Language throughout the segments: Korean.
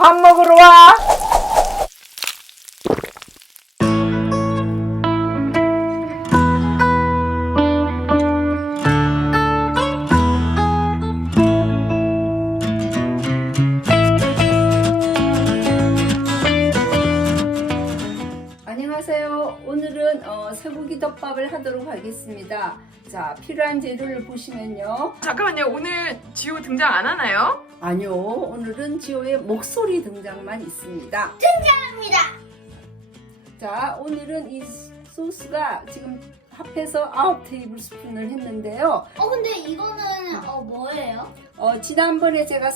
밥 먹으러 와. 안녕하세요. 오늘은 쇠고기 덮밥을 하도록 하겠습니다. 자, 필요한 재료를 보시면요. 잠깐만요. 오늘 지호 등장 안 하나요? 아니요, 오늘은 지호의 목소리 등장만 있습니다. 등장합니다. 자, 오늘은 이 소스가 지금 합해서 9테이블스푼을 했는데요. 근데 이거는 뭐예요? 지난번에 제가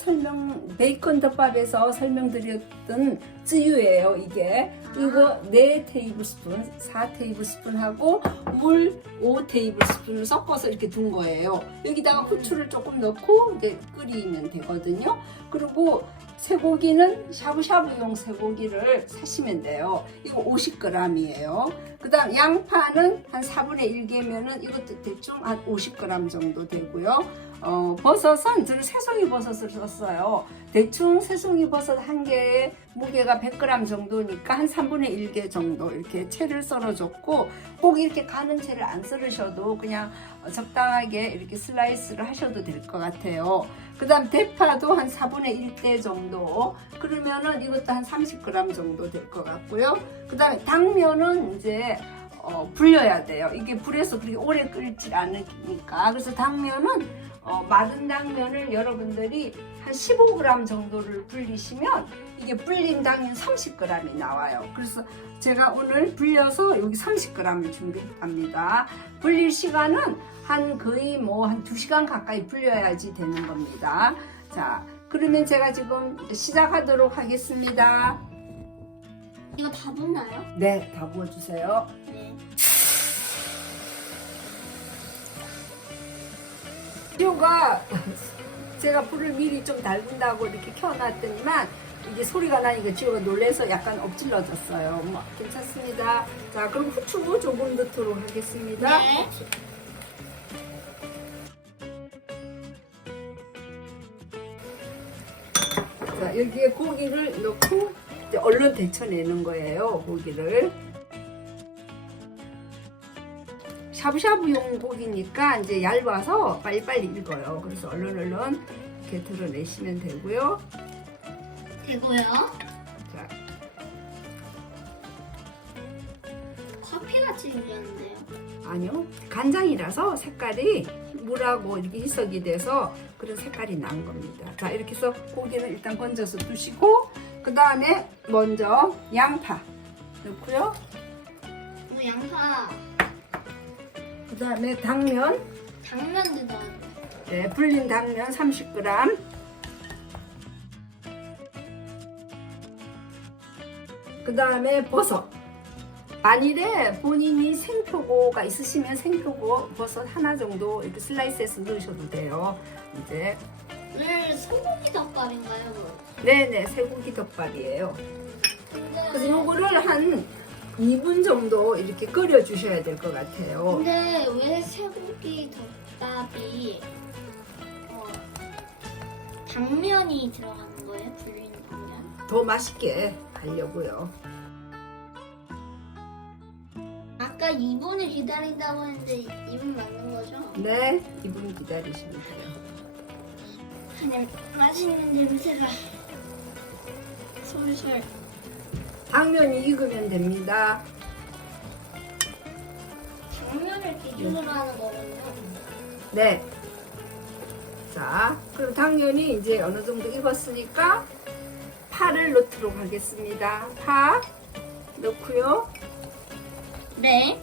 베이컨 덮밥에서 설명드렸던 쯔유예요, 이게. 이거 4테이블스푼, 4테이블스푼하고 물 5테이블스푼을 섞어서 이렇게 둔 거예요. 여기다가 후추를 조금 넣고 이제 끓이면 되거든요. 그리고 쇠고기는 샤브샤브용 쇠고기를 사시면 돼요. 이거 50g이에요. 그 다음 양파는 한 4분의 1개면은 이것도 대충 한 50g 정도 되고요. 버섯은 저는 새송이 버섯을 썼어요. 대충 새송이 버섯 한 개의 무게가 100g 정도니까 한 3분의 1개 정도 이렇게 채를 썰어줬고, 꼭 이렇게 가는 채를 안 썰으셔도 그냥 적당하게 이렇게 슬라이스를 하셔도 될 것 같아요. 그 다음 대파도 한 4분의 1대 정도, 그러면은 이것도 한 30g 정도 될 것 같고요. 그 다음에 당면은 이제 불려야 돼요. 이게 불에서 그렇게 오래 끓지 않으니까. 그래서 당면은 마른 당면을 여러분들이 한 15g 정도를 불리시면 이게 불린 당면 30g이 나와요. 그래서 제가 오늘 불려서 여기 30g을 준비합니다. 불릴 시간은 거의 한 2시간 가까이 불려야지 되는 겁니다. 자, 그러면 제가 지금 시작하도록 하겠습니다. 이거 다 붓나요? 네, 다 부어주세요. 네. 지호가 제가 불을 미리 좀 달군다고 이렇게 켜놨더니만 이게 소리가 나니까 지호가 놀래서 약간 엎질러졌어요. 괜찮습니다. 자, 그럼 후추도 조금 넣도록 하겠습니다. 네. 자, 여기에 고기를 넣고 이제 얼른 데쳐내는 거예요. 고기를. 샤브샤브용 고기니까 이제 얇아서 빨리빨리 익어요. 그래서 얼른 이렇게 드러내시면 되고요. 되고요. 자, 커피같이 생겼는데요. 아니요, 간장이라서 색깔이 물하고 이렇게 희석이 돼서 그런 색깔이 난 겁니다. 자, 이렇게 해서 고기는 일단 건져서 두시고, 그 다음에 먼저 양파 넣고요. 양파, 그 다음에 당면도 넣어요. 네, 불린 당면 30g. 그 다음에 버섯. 만일에 본인이 생표고가 있으시면 생표고 버섯 하나 정도 이렇게 슬라이스해서 넣으셔도 돼요. 이제 오늘 소고기 덮밥인가요? 네네, 쇠고기 덮밥이에요. 그래서 근데, 요거를 한 2분 정도 이렇게 끓여 주셔야 될 것 같아요. 근데 왜 쇠고기 덮밥이 당면이 들어가는 거예요? 불린 당면? 더 맛있게 하려고요. 아까 2분을 기다린다고 했는데 2분 맞는 거죠? 네, 2분 기다리시면 돼요. 그냥 맛있는 냄새가 솔솔. 당면이 익으면 됩니다. 당면을 기준으로 하는 거군요. 네. 자, 그럼 당면이 이제 어느 정도 익었으니까 파를 넣도록 하겠습니다. 파 넣고요. 네.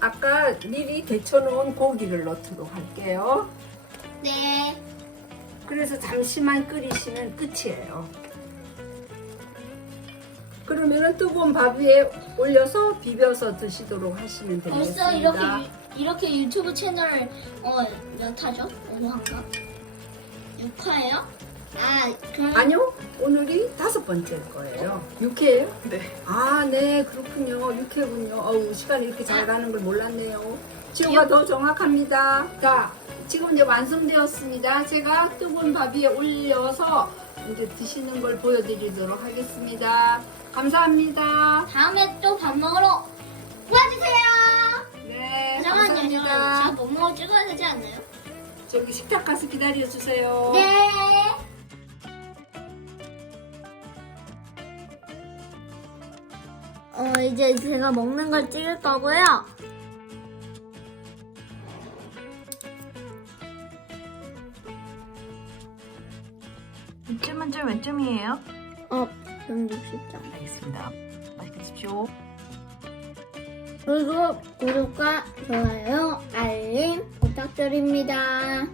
아까 미리 데쳐놓은 고기를 넣도록 할게요. 네. 그래서 잠시만 끓이시면 끝이에요. 그러면은 뜨거운 밥 위에 올려서 비벼서 드시도록 하시면 되겠습니다. 벌써 이렇게 유튜브 채널 몇 화죠? 5화인가? 6화예요? 그럼 아니요, 오늘이 5번째일 거예요. 6회예요? 네. 아, 네, 그렇군요. 6회군요. 어우, 시간이 이렇게 잘 가는 걸 몰랐네요. 지호가 더 정확합니다. 자, 지금 이제 완성되었습니다. 제가 뜨거운 밥 위에 올려서 이제 드시는 걸 보여드리도록 하겠습니다. 감사합니다. 다음에 또 밥 먹으러 와주세요. 네, 잠깐만요. 감사합니다. 제가 밥 먹으러 찍어야 되지 않나요? 저기 식탁 가서 기다려주세요. 네. 이제 제가 먹는 걸 찍을 거고요. 몇 점 만점 몇 점이에요? 좀 60점. 알겠습니다. 맛있게 드십시오. 그리고 구독과 좋아요, 알림 부탁드립니다.